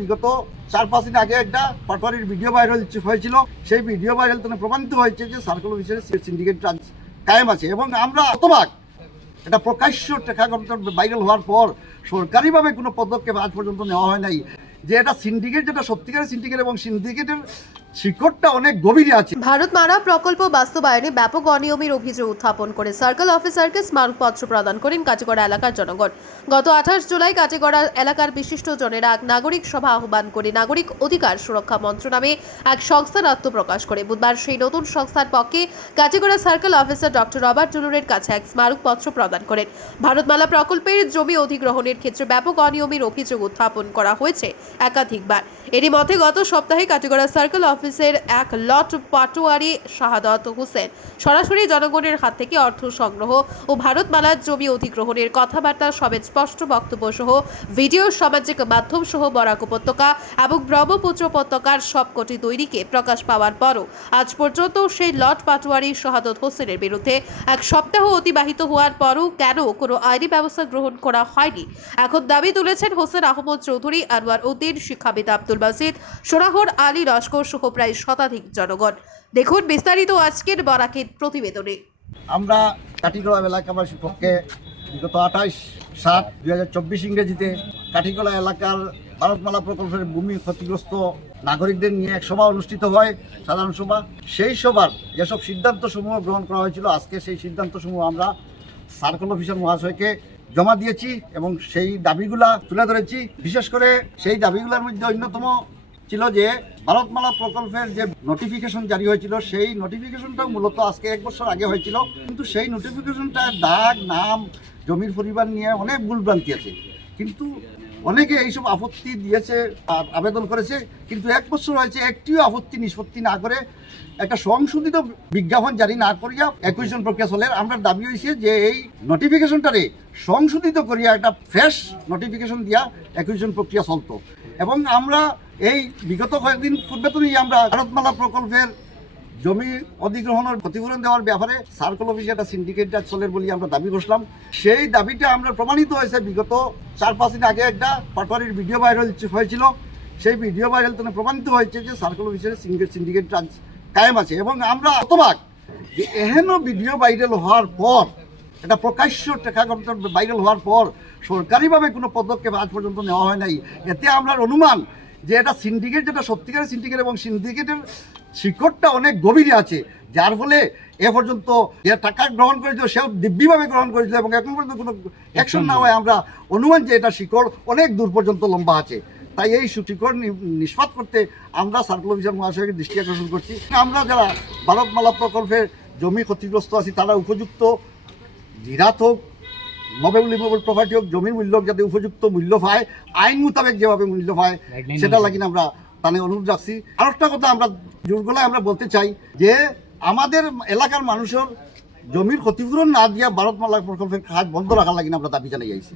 বিগত 4-5 দিন আগে একটা পাটোয়ারির ভিডিও ভাইরাল হয়েছিল। সেই ভিডিও ভাইরাল থেকে প্রমাণিত হয়েছে যে সার্কেল অফিসের সিন্ডিকেট কায়েম আছে এবং আমরা হতবাক। এটা প্রকাশ্য টেকাগত ভাইরাল হওয়ার পর সরকারিভাবে কোনো পদক্ষেপ আজ পর্যন্ত নেওয়া হয় নাই যে এটা সিন্ডিকেট, যেটা সত্যিকারের সিন্ডিকেট এবং সিন্ডিকেটের শিকড়টা অনেক গভীরে আছে। ভারতমালা প্রকল্প বাস্তবায়নে ব্যাপক অনিয়মের অভিযোগ উত্থাপন করে সার্কেল অফিসারকে স্মারকপত্র প্রদান করেন কাটিগড়া এলাকার জনগণ। গত 28 জুলাই কাটিগড়া এলাকার বিশিষ্টজনেরা এক নাগরিক সভা আহ্বান করে নাগরিক অধিকার সুরক্ষা মঞ্চ নামে এক সংস্থার আত্মপ্রকাশ করে বুধবার সেই নতুন সংস্থার পক্ষে Katigorah circle officer doctor Robert টুলুরের কাছে এক স্মারকপত্র প্রদান করেন। ভারতমালা প্রকল্পের জমি অধিগ্রহণের ক্ষেত্রে ব্যাপক অনিয়মের অভিযোগ উত্থাপন করা হয়েছে একাধিকবার। এরই মধ্যে গত সপ্তাহে কাটিগড়া সার্কেল অফিসের এক লট পাটোয়ারি শাহাদত হোসেন সরাসরি জনগণের হাত থেকে অর্থ সংগ্রহ ও ভারতমালার জমি অধিগ্রহণের কথাবার্তা সবে স্পষ্ট বক্তব্য সহ ভিডিও সামাজিক মাধ্যম সহ বরাক উপত্যকা এবং ব্রহ্মপুত্র উপত্যকার সবকটি দৈনিকে প্রকাশ পাওয়ার পরও আজ পর্যন্ত সেই লট পাটোয়ারি শাহাদত হোসেনের বিরুদ্ধে এক সপ্তাহ অতিবাহিত হওয়ার পরও কেন কোনো আইনি ব্যবস্থা গ্রহণ করা হয়নি এখন দাবি তুলেছেন হোসেন আহমদ চৌধুরী, আনোয়ার উদ্দিন, শিক্ষাবিদ আব্দুল বাসিদ, সোনাহর আলী লস্কর সহ প্রায় শতাধিক জনগণ। দেখুন বিস্তারিত আজকের বরাকের প্রতিবেদনে। আমরা কাটিগড়া এলাকাবাসীর পক্ষে বিগত 28/7/2024 ইংরেজিতে কাটিগড়া এলাকার ভারতমালা প্রকল্পের ভূমি ক্ষতিগ্রস্ত নাগরিকদের নিয়ে এক সভা অনুষ্ঠিত হয়, সাধারণ সভা। সেই সভার যেসব সিদ্ধান্তসমূহ গ্রহণ করা হয়েছিল, আজকে সেই সিদ্ধান্তসমূহ আমরা সার্কেল অফিসার মহাশয়কে জমা দিয়েছি এবং সেই দাবিগুলা তুলে ধরেছি। বিশেষ করে সেই দাবিগুলোর মধ্যে অন্যতম ছিল যে ভারতমালা প্রকল্পের যে নোটিফিকেশন জারি হয়েছিল, সেই নোটিফিকেশনটা মূলত আজকে 1 বছর আগে হয়েছিল, কিন্তু সেই নোটিফিকেশনটা দাগ, নাম, জমির পরিবার নিয়ে অনেক ভুলভ্রান্তি আছে। কিন্তু অনেকে এইসব আপত্তি দিয়েছে, আবেদন করেছে, কিন্তু 1 বছর হয়েছে একটিও আপত্তি নিষ্পত্তি না করে একটা সংশোধিত বিজ্ঞাপন জারি না করিয়া অ্যাকুইজিশন প্রক্রিয়া চলে। আমরা দাবি হয়েছে যে এই নোটিফিকেশনটারে সংশোধিত করিয়া একটা ফ্রেশ নোটিফিকেশন দিয়া অ্যাকুইজিশন প্রক্রিয়া চলতো। এবং আমরা এই বিগত কয়েকদিন পূর্বে তো আমরা ভারতমালা প্রকল্পের জমি অধিগ্রহণের ক্ষতিপূরণ দেওয়ার ব্যাপারে সার্কেল অফিসে একটা সিন্ডিকেট চলের বলে আমরা দাবি করছিলাম। সেই দাবিটা আমরা প্রমাণিত হয়েছে বিগত 4-5 দিন আগে একটা পাটোয়ারির ভিডিও ভাইরাল হয়েছিল। সেই ভিডিও ভাইরাল থেকে প্রমাণিত হয়েছে যে সার্কেল অফিসের সিন্ডিকেট কায়েম আছে এবং আমরা হতবাক যে এহেন ভিডিও ভাইরাল হওয়ার পর, এটা প্রকাশ্য টেকাগত ভাইরাল হওয়ার পর সরকারিভাবে কোনো পদক্ষেপ আজ পর্যন্ত নেওয়া হয় নাই। এতে আমরা অনুমান যে এটা সিন্ডিকেট, যেটা সত্যিকারের সিন্ডিকেট এবং সিন্ডিকেটের শিকড়টা অনেক গভীরে আছে, যার ফলে এ পর্যন্ত যে টাকা গ্রহণ করেছিল সেও দিব্যিভাবে গ্রহণ করেছিল এবং এখন পর্যন্ত কোনো অ্যাকশন না হয় আমরা অনুমান যে এটা শিকড় অনেক দূর পর্যন্ত লম্বা আছে। তাই এই শিকড় নিষ্পাত করতে আমরা সার্কেল অফিসার মহাশয়কে দৃষ্টি আকর্ষণ করছি। আমরা যারা ভারতমালা প্রকল্পের জমি ক্ষতিগ্রস্ত আছি তারা উপযুক্ত জিরাত হোক, মুভেবল ইমুভেবল প্রপার্টি হোক, জমির মূল্য যাতে উপযুক্ত মূল্য পায়, আইন মোতাবেক যেভাবে মূল্য পায় সেটা লাগিয়ে আমরা তাহলে অনুরোধ রাখছি। আর একটা কথা আমরা জোর গলায় আমরা বলতে চাই যে আমাদের এলাকার মানুষের জমির ক্ষতিপূরণ না দিয়া ভারতমালা প্রকল্পের কাজ বন্ধ রাখার লাগিয়ে আমরা দাবি জানাই আইছি।